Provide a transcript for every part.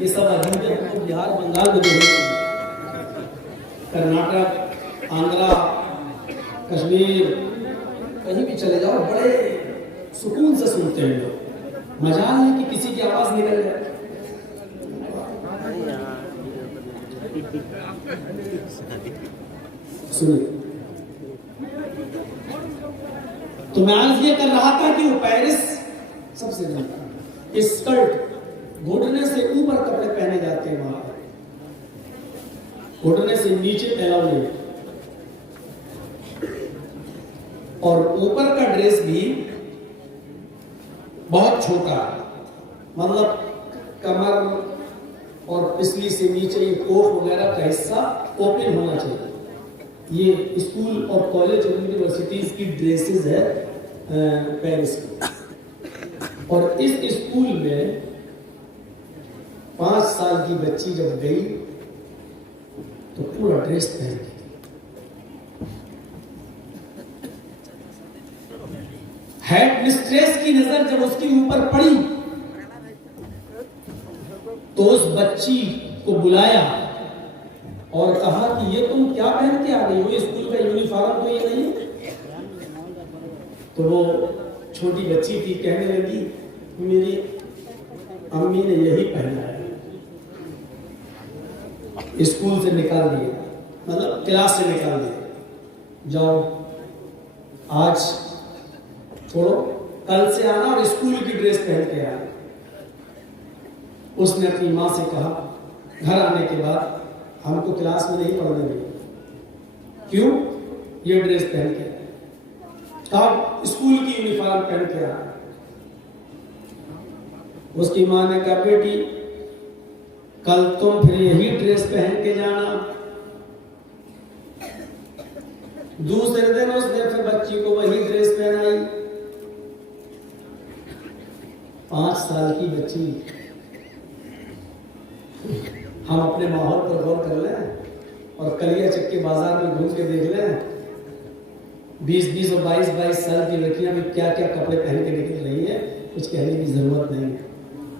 یہ سب عجیب ہے. بہار بنگال میں جو کرناٹک آندھرا کشمیر کہیں بھی چلے جاؤ بڑے سکون سے سنتے ہیں لوگ. مجال ہے کہ کسی کی آواز نکل جائے. سنیے تو میں عرض یہ کر رہا تھا کہ وہ پیرس سب سے زیادہ اسکرٹ گھٹنے سے اوپر کپڑے پہنے جاتے ہیں وہاں پر, گھٹنے سے نیچے پھیلاؤ نہیں, اور اوپر کا ڈریس بھی بہت چھوٹا, مطلب کمر اور پسلی سے نیچے یہ کوٹ وغیرہ کا حصہ اوپن ہونا چاہیے. یہ اسکول اور کالج اور یونیورسٹیز کی ڈریسز ہے پیرس کی. اور اس اسکول میں 5 سال کی بچی جب گئی تو پورا ڈریس پہن گئی. ہیڈ مسٹریس کی نظر جب اس کے اوپر پڑی تو اس بچی کو بلایا اور کہا کہ یہ تم کیا پہن کے آ رہی ہو, اسکول کا یونیفارم تو یہ نہیں ہے. تو وہ چھوٹی بچی تھی, کہنے لگی میری امی نے یہی پہنا ہے. اسکول سے نکال دیا, مطلب کلاس سے نکال دیا, جاؤ آج چھوڑو, کل سے آنا اور اسکول کی ڈریس پہن کے آنا. اس نے اپنی ماں سے کہا گھر آنے کے بعد ہم کو کلاس میں نہیں پڑھنے دیں. کیوں؟ یہ ڈریس پہن کے. آپ اسکول کی یونیفارم پہن کے آ. اس کی ماں نے کہا بیٹی کل تم پھر یہی ڈریس پہن کے جانا. دوسرے دن اس نے پھر بچی کو وہی ڈریس پہنائی. 5 سال کی بچی. ہم اپنے ماحول پر غور کر لیں اور کلیا چک کے بازار میں گھوم کے دیکھ لیں 20 اور 22 سال کی لڑکیاں بھی کیا کیا کپڑے پہن کے نکل رہی ہیں. کچھ کہنے کی ضرورت نہیں ہے.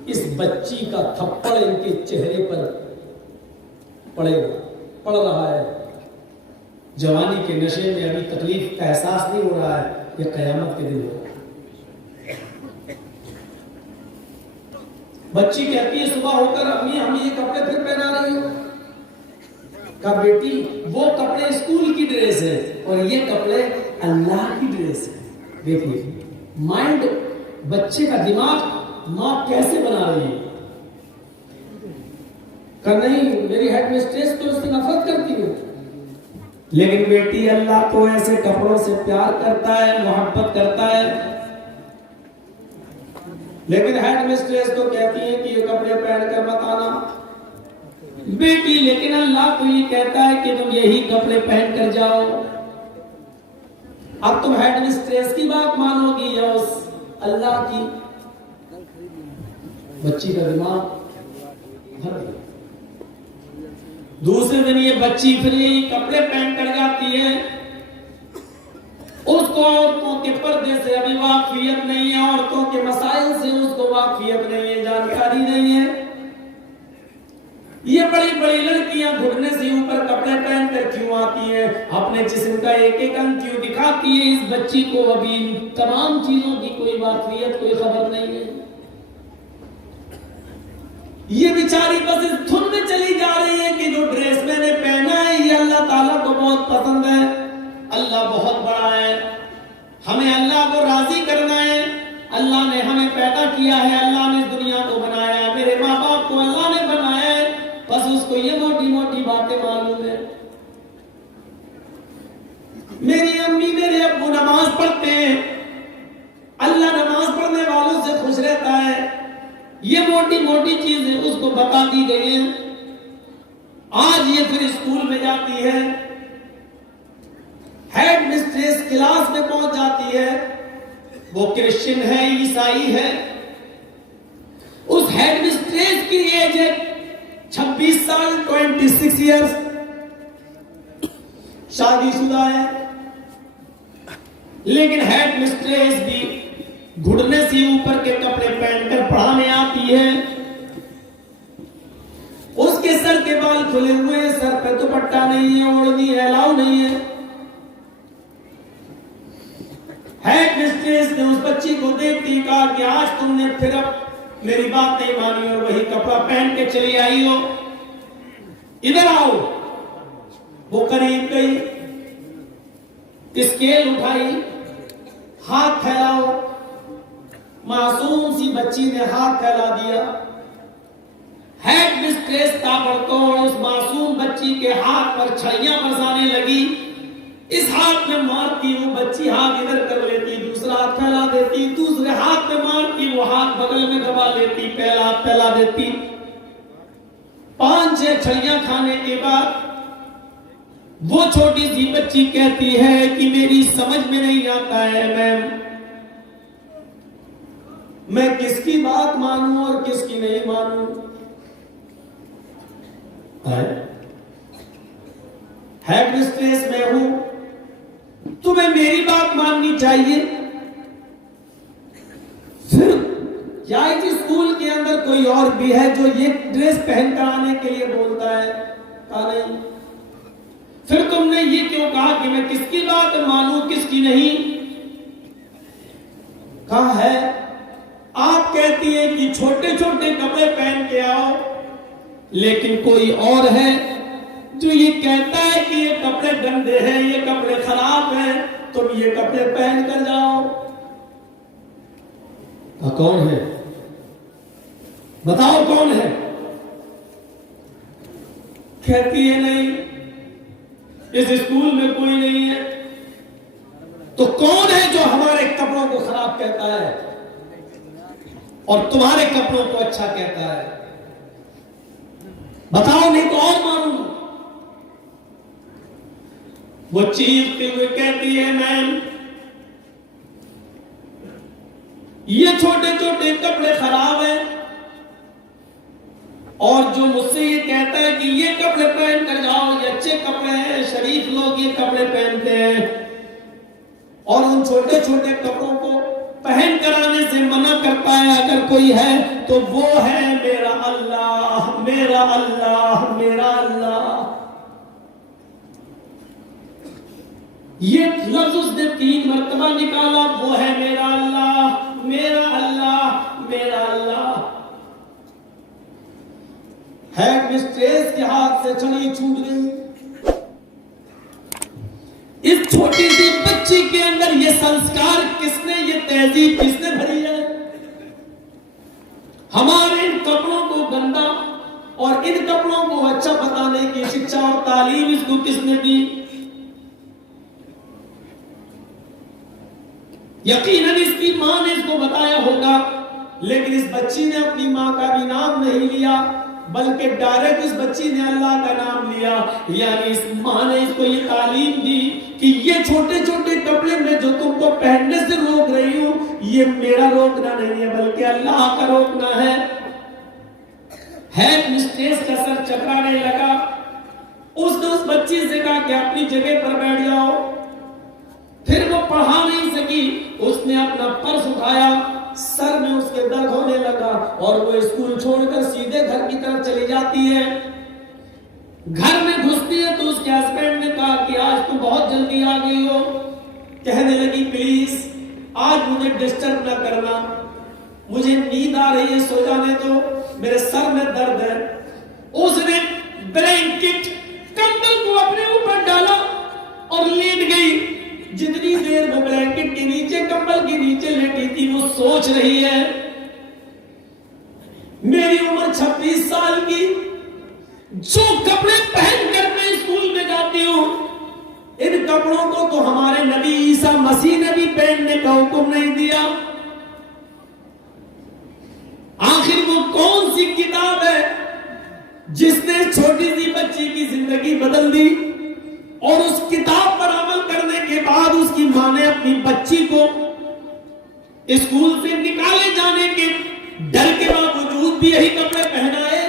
اس بچی کا تھپڑ ان کے چہرے پر پڑے گا, پڑ رہا ہے. جوانی کے نشے میں ابھی تکلیف کا احساس نہیں ہو رہا ہے, یہ قیامت کے دن ہوگا. بچی کہتی ہے صبح ہو کر امی ہم یہ کپڑے پھر پہنا رہی ہو. کہا بیٹی وہ کپڑے اسکول کی ڈریس ہے اور یہ کپڑے اللہ کی ڈریس ہے. دیکھیے مائنڈ, بچے کا دماغ ماں کیسے بنا رہی ہے. کہ نہیں میری ہیڈ مسٹریس تو اس سے نفرت کرتی ہے, لیکن بیٹی اللہ تو ایسے کپڑوں سے پیار کرتا ہے, محبت کرتا ہے. لیکن ہیڈ مسٹریس تو کہتی ہے کہ یہ کپڑے پہن کر مت آنا. بیٹی لیکن اللہ تو یہ کہتا ہے کہ تم یہی کپڑے پہن کر جاؤ. اب تم ہیڈ مسٹریس کی بات مانو گی یا اس اللہ کی؟ بچی کا دماغ بھر گیا. دوسرے دن یہ بچی پھر یہی کپڑے پہن کر جاتی ہے. اس کو عورتوں کے پردے سے ابھی واقفیت نہیں ہے, عورتوں کے مسائل سے اس کو واقفیت نہیں ہے, جانکاری نہیں ہے. یہ بڑی بڑی لڑکیاں گھٹنے سے اوپر کپڑے پہن کر کیوں آتی ہیں, اپنے جسم کا ایک ایک انگ کیوں دکھاتی ہے. اس بچی کو ابھی تمام چیزوں کی کوئی واقفیت, کوئی خبر نہیں ہے. یہ بیچاری بس اس دھن میں چلی جا رہی ہے کہ جو ڈریس میں نے پہنا ہے یہ اللہ تعالیٰ کو بہت پسند ہے. اللہ بہت بڑا ہے, ہمیں اللہ کو راضی کرنا ہے. اللہ نے ہمیں پیدا کیا ہے, اللہ نے اس دنیا کو بنایا ہے, میرے ماں باپ کو اللہ نے بنایا ہے, بس اس کو یہ موٹی موٹی باتیں معلوم ہے. میری امی میرے ابو نماز پڑھتے ہیں, اللہ نماز پڑھنے والوں سے خوش رہتا ہے. یہ موٹی موٹی چیزیں اس کو بتا دی گئی ہیں. آج یہ پھر اسکول میں جاتی ہے, ہیڈ مسٹریس کلاس میں پہنچ جاتی ہے. وہ کرسچن ہے, عیسائی ہے. اس ہیڈ مسٹریس کی ایج ہے 26 سال, 26 ایئرز, شادی شدہ ہے. لیکن ہیڈ مسٹریس بھی گھٹنے سے اوپر کے کپڑے پہن کر پڑھانے آتی ہے. کے بال کھلے ہوئے ہیں, سر پہ دوپٹہ نہیں ہے, اوڑھنی ہے, الاؤ نہیں ہے. ہیڈ مسٹریس نے اس بچی کو دیکھتی کہا کہ آج تم نے پھر اب میری بات نہیں مانی اور وہی کپڑا پہن کے چلی آئی ہو, ادھر آؤ. وہ قریب گئی, اسکیل اٹھائی, ہاتھ پھیلاؤ. معصوم سی بچی نے ہاتھ پھیلا دیا. ہیڈ مسٹریس تابڑتوڑ اس معصوم بچی کے ہاتھ پر چھڑیاں برسانے لگی. اس ہاتھ میں مارتی وہ بچی ہاتھ ادھر کر لیتی, دوسرا ہاتھ پھیلا دیتی, دوسرے ہاتھ میں مارتی وہ ہاتھ بغل میں دبا لیتی, پہلا ہاتھ پھیلا دیتی. 5-6 چھڑیاں کھانے کے بعد وہ چھوٹی سی بچی کہتی ہے کہ میری سمجھ میں نہیں آتا ہے میم, میں کس کی بات مانوں اور کس کی نہیں مانوں. ہیڈ مسٹریس میں ہوں, تمہیں میری بات ماننی چاہیے. پھر کیا اس اسکول کے اندر کوئی اور بھی ہے جو یہ ڈریس پہن کر آنے کے لیے بولتا ہے؟ کہا نہیں. پھر تم نے یہ کیوں کہا کہ میں کس کی بات مانوں کس کی نہیں؟ کہا ہے آپ کہتی ہیں کہ چھوٹے چھوٹے کپڑے پہن کے آؤ, لیکن کوئی اور ہے جو یہ کہتا ہے کہ یہ کپڑے گندے ہیں, یہ کپڑے خراب ہیں, تم یہ کپڑے پہن کر جاؤ. کون ہے؟ بتاؤ کون ہے؟ کہتی ہے نہیں, اس اسکول میں کوئی نہیں ہے. تو کون ہے جو ہمارے کپڑوں کو خراب کہتا ہے اور تمہارے کپڑوں کو اچھا کہتا ہے؟ بتاؤ نہیں تو اور مانوں. وہ چیختے ہوئے کہتی ہے میم یہ چھوٹے چھوٹے کپڑے خراب ہیں, اور جو مجھ سے یہ کہتا ہے کہ یہ کپڑے پہن کر جاؤ یہ اچھے کپڑے ہیں, شریف لوگ یہ کپڑے پہنتے ہیں, اور ان چھوٹے چھوٹے کپڑوں کو پہن کر آنے سے منع کرتا ہے اگر کوئی ہے تو وہ ہے میرا اللہ, میرا اللہ, میرا اللہ. یہ لفظ اس نے 3 مرتبہ نکالا, وہ ہے میرا اللہ, میرا اللہ, میرا اللہ. ہیڈ مسٹریس کے ہاتھ سے چھڑی چھوٹ گئی. اس چھوٹی سی بچی کے اندر یہ سنسکار کس نے, یہ تہذیب کس نے بھری ہے؟ ہمارے ان کپڑوں کو گندا اور ان کپڑوں کو اچھا بتانے کی شکشا اور تعلیم اس کو کس نے دی؟ یقیناً اس کی ماں نے اس کو بتایا ہوگا, لیکن اس بچی نے اپنی ماں کا بھی نام نہیں لیا بلکہ ڈائریکٹ اس بچی نے اللہ کا نام لیا. یعنی اس ماں نے اس کو یہ تعلیم دی کہ یہ چھوٹے چھوٹے کپڑے میں جو تم کو پہننے سے روک رہی ہوں یہ میرا روکنا نہیں ہے بلکہ اللہ کا روکنا ہے. ہیڈ مسٹریس کا سر چکرانے لگا. اس نے اس بچی سے کہا کہ اپنی جگہ پر بیٹھ جاؤ. پھر وہ پڑھا نہیں سکی, اس نے اپنا پرس اٹھایا, سر میں اس کے درد ہونے لگا اور وہ اسکول چھوڑ کر سیدھے گھر کی طرف چلی جاتی ہے. گھر میں گھستی ہے تو اس کے ہسبینڈ نے کہا کہ آج تو بہت جلدی آ گئی ہو. کہنے لگی پلیز آج مجھے ڈسٹرب نہ کرنا, مجھے نیند آ رہی ہے, سو جانے دو, میرے سر میں درد ہے. اس نے بلینکٹ کمبل کو اپنے اوپر ڈالا اور لیٹ گئی. جتنی دیر وہ بلینکٹ کے نیچے کمبل کے نیچے لیٹی تھی وہ سوچ رہی ہے میری عمر 26 سال کی, جو کپڑے پہن کر میں اسکول میں جاتی ہوں ان کپڑوں کو تو ہمارے نبی عیسیٰ مسیح نے بھی پہننے کا حکم نہیں دیا. آخر وہ کون سی کتاب ہے جس نے چھوٹی سی بچی کی زندگی بدل دی؟ اور اس کتاب پر عمل کرنے کے بعد اس کی ماں نے اپنی بچی کو اسکول سے نکالے جانے کے ڈر کے باوجود بھی یہی کپڑے پہنائے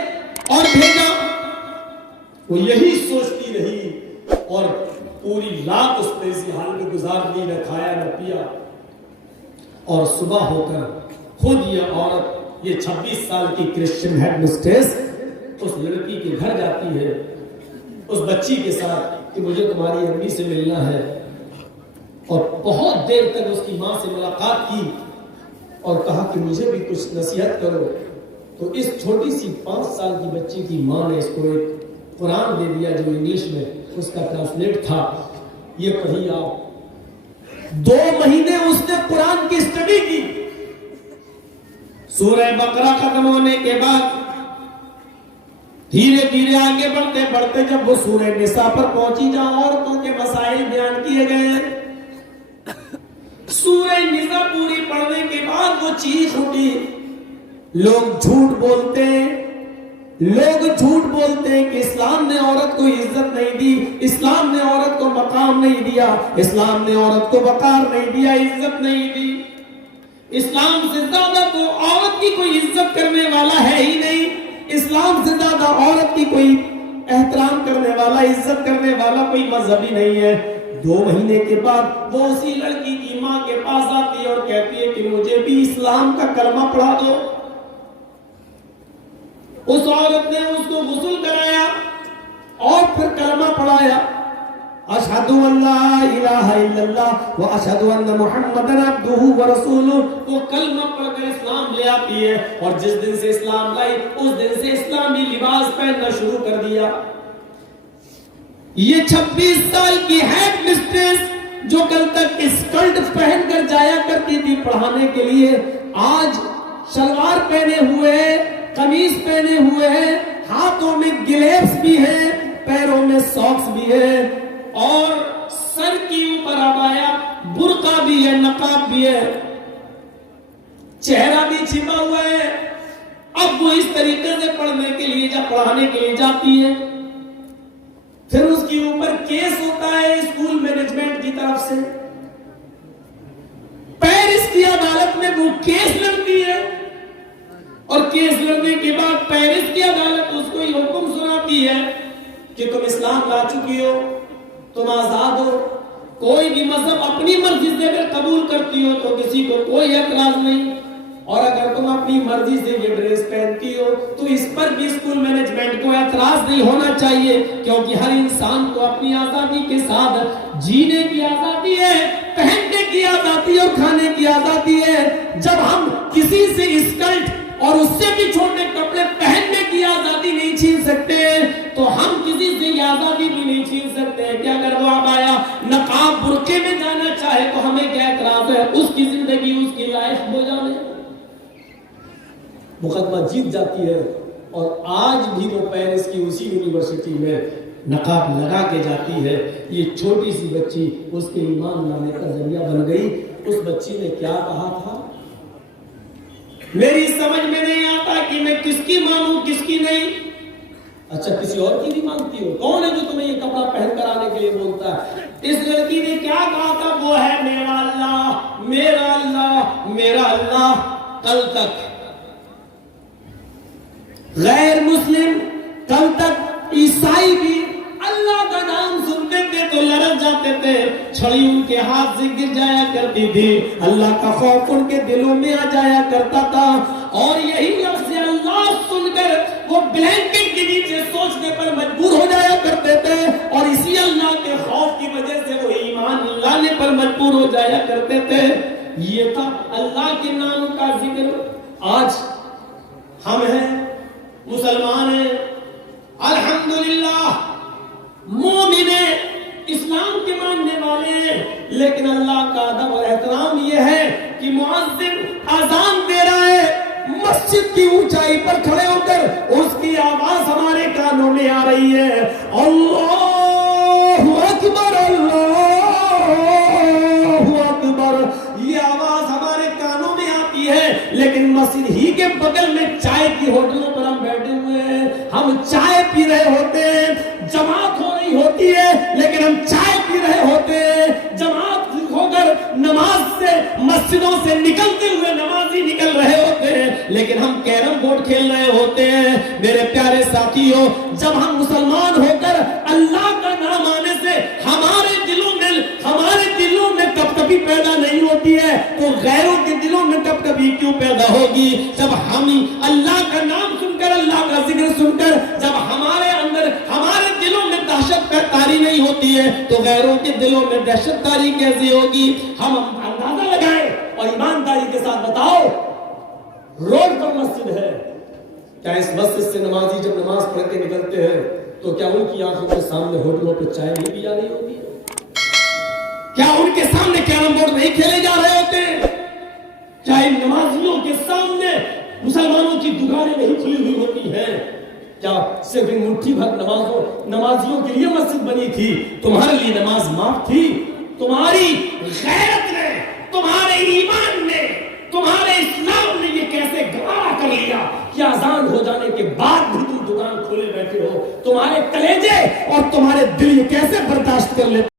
اور بھیجا. وہ یہی سوچتی رہی اور پوری رات اس نے اسی حال میں گزار دی, نہ کھایا نہ پیا. اور صبح ہو کر خود یہ عورت, یہ 26 سال کی کرسچن ہیڈ مسٹریس اس لڑکی کے گھر جاتی ہے اس بچی کے ساتھ کہ مجھے تمہاری امی سے ملنا ہے، اور بہت دیر تک اس کی ماں سے ملاقات کی اور کہا کہ مجھے بھی کچھ نصیحت کرو. تو اس چھوٹی سی 5 سال کی بچی کی ماں نے اس کو ایک قرآن دے دیا جو انگلش میں اس کا ٹرانسلیٹ تھا. یہ پڑھی آپ. 2 مہینے اس نے قرآن کی اسٹڈی کی. سورہ بقرہ ختم ہونے کے بعد دھیرے دھیرے آگے بڑھتے بڑھتے جب وہ سورہ نساء پر پہنچی جہاں عورتوں کے مسائل بیان کیے گئے، سورہ نساء پوری پڑھنے کے بعد وہ چیخ اٹھی، لوگ جھوٹ بولتے ہیں، لوگ جھوٹ بولتے ہیں کہ اسلام نے عورت کو عزت نہیں دی، اسلام نے عورت کو مقام نہیں دیا، اسلام نے عورت کو وقار نہیں دیا، عزت نہیں دی. اسلام سے زیادہ تو عورت کی کوئی عزت کرنے والا ہے ہی نہیں، اسلام سے زیادہ عورت کی کوئی احترام کرنے والا، عزت کرنے والا کوئی مذہب ہی نہیں ہے. 2 مہینے کے بعد وہ اسی لڑکی کی ماں کے پاس آتی ہے اور کہتی ہے کہ مجھے بھی اسلام کا کلمہ پڑھا دو. اس عورت نے اس کو غسل کرایا اور پھر کلمہ پڑھایا، اشہد ان لا الہ الا اللہ و اشہد ان محمدن عبدہ و رسولہ. وہ کلمہ پڑھ کر اسلام لے آتی ہے اور جس دن سے اسلام لائی اس دن سے اسلامی لباس پہننا شروع کر دیا. یہ 26 سال کی ہیڈ مسٹریس جو کل تک اسکرٹ پہن کر جایا کرتی تھی پڑھانے کے لیے، آج شلوار پہنے ہوئے ہے، قمیص پہنے ہوئے ہے، ہاتھوں میں گلیوز بھی ہے، پیروں میں ساکس بھی ہے، اور سر کی اوپر عبایا، برقع بھی ہے، نقاب بھی ہے، چہرہ بھی چھپا ہوا ہے. اب وہ اس طریقے سے پڑھنے کے لیے جب پڑھانے کے لیے جاتی ہے، پھر اس کے اوپر کیس ہوتا ہے اسکول مینجمنٹ کی طرف سے. پیرس کی عدالت میں وہ کیس لڑتی ہے اور کیس لڑنے کے بعد پیرس کی عدالت اس کو یہ حکم سناتی ہے کہ تم اسلام لا چکی ہو، تم آزاد ہو، کوئی بھی مذہب اپنی مرضی سے اگر قبول کرتی ہو تو کسی کو کوئی اعتراض نہیں، اور اگر تم اپنی مرضی سے یہ ڈریس پہنتی ہو تو اس پر بھی اسکول مینجمنٹ کو اعتراض نہیں ہونا چاہیے، کیونکہ ہر انسان کو اپنی آزادی کے ساتھ جینے کی آزادی ہے، پہننے کی آزادی اور کھانے کی آزادی ہے. جب ہم کسی سے اسکرٹ اور اس سے بھی چھوٹے کپڑے پہننے کی آزادی نہیں چھین سکتے تو ہم کسی سے یہ آزادی بھی نہیں چھین سکتے کہ اگر وہ عبایا نقاب برقعے میں جانا چاہے تو ہمیں کیا اعتراض ہے؟ اس کی زندگی، اس کی لائف ہو جانے. مقدمہ جیت جاتی ہے اور آج بھی وہ پیرس کی اسی یونیورسٹی میں نقاب لگا کے جاتی ہے. یہ چھوٹی سی بچی اس کے ایمان لانے کا ذریعہ بن گئی. اس بچی نے کیا کہا تھا؟ میری سمجھ میں نہیں آتا کہ میں کس کی مانوں کس کی نہیں. اچھا کسی اور کی بھی مانتی ہو؟ کون ہے جو تمہیں یہ کپڑا پہن کر آنے کے لیے بولتا ہے؟ اس لڑکی نے کیا کہا تھا؟ وہ ہے میرا اللہ، میرا اللہ، میرا اللہ. کل تک غیر مسلم، کل تک عیسائی بھی اللہ کا نام سنتے تھے تو لرز جاتے تھے، چھڑی ان کے ہاتھ سے گر جایا کرتی تھی، اللہ کا خوف ان کے دلوں میں آ جایا کرتا تھا، اور یہی لفظ اللہ سن کر وہ بلینکٹ کے نیچے سوچنے پر مجبور ہو جایا کرتے تھے، اور اسی اللہ کے خوف کی وجہ سے وہ ایمان لانے پر مجبور ہو جایا کرتے تھے. یہ تھا اللہ کے نام کا ذکر. آج ہم ہیں، مسلمان ہیں، الحمدللہ مومن ہیں، اسلام کے ماننے والے ہیں، لیکن اللہ کا ادب اور احترام یہ ہے کہ مؤذن اذان دے رہا ہے، مسجد کی اونچائی پر کھڑے ہو کر اس کی آواز ہمارے کانوں میں آ رہی ہے، اللہ اکبر، اللہ اکبر. یہ آواز ہمارے کانوں میں آتی ہے، لیکن مسجد ہی کے بغل میں چائے کی ہوٹلوں پر ہم بیٹھے ہوئے ہیں، ہم چائے پی رہے ہوتے ہیں، جماعت ہو رہی ہوتی ہے لیکن ہم چائے پی رہے ہوتے ہیں. جماعت ہو کر نماز سے مسجدوں سے نکلتے ہوئے نمازی نکل رہے ہوتے ہیں لیکن ہم کیرم بورڈ کھیل رہے ہوتے ہیں. میرے پیارے ساتھیوں، جب ہم مسلمان ہو کر اللہ کا نام آنے سے ہمارے دلوں میں کب کبھی پیدا نہیں ہوتی ہے تو غیروں کے دلوں میں کب کبھی کیوں پیدا ہوگی؟ جب ہم اللہ کا نام سن کر، اللہ کا ذکر سن سن کر جب ہمارے اندر ہمارے دلوں میں دہشت طاری نہیں ہوتی ہے تو غیروں کے دلوں میں دہشت طاری کیسے ہوگی؟ ہم اندازہ لگائیں اور ایمانداری کے ساتھ بتاؤ، روڈ پر مسجد ہے، کیا اس مسجد سے نمازی جب نماز پڑھ کے نکلتے ہیں تو کیا ان کی آنکھوں کے سامنے ہوٹلوں پہ چائے نہیں پی جا رہی ہوتی ہے؟ کیا ان کے سامنے کیرم بورڈ نہیں کھیلے جا رہے ہوتے ہیں؟ کیا ان نمازیوں کے سامنے مسلمانوں کی دکانیں نہیں کھلی ہوئی ہوتی ہیں؟ کیا صرف ان مٹھی بھر نمازیوں کے لیے مسجد بنی تھی؟ تمہارے لیے نماز معاف تھی؟ تمہاری غیرت نے، تمہارے ایمان نے، تمہارے اسلام نے یہ کیسے گوارا کر لیا کہ اذان ہو جانے کے بعد بھی تم دکان کھولے بیٹھے ہو؟ تمہارے کلیجے اور تمہارے دل یہ کیسے برداشت کر لیتے